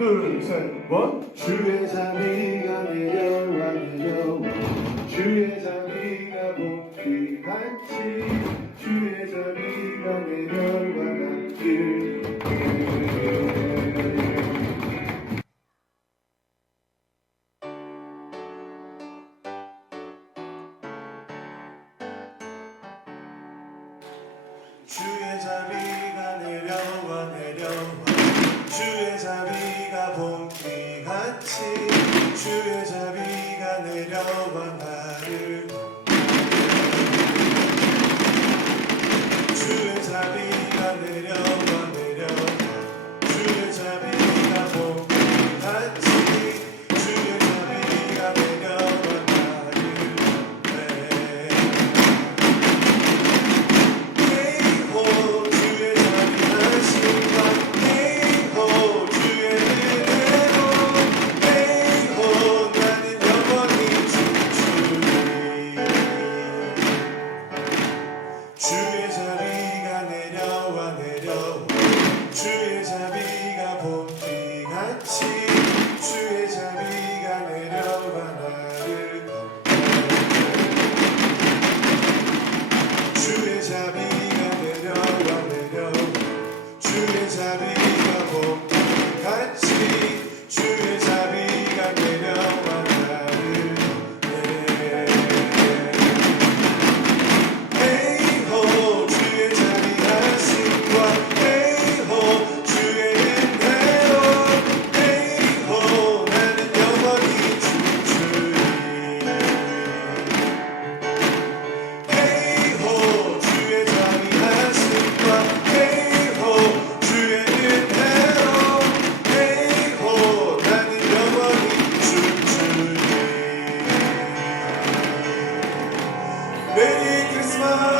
둘셋원. 주의 자비가 내려와 내려와 주의 자비가 복귀할지. 주의 자비가 내려와 닿 주의 자비가 내려와 내려와. 주의 자비가 봄비같이. 주의 자비가 내려와 나 世界在变。Christmas.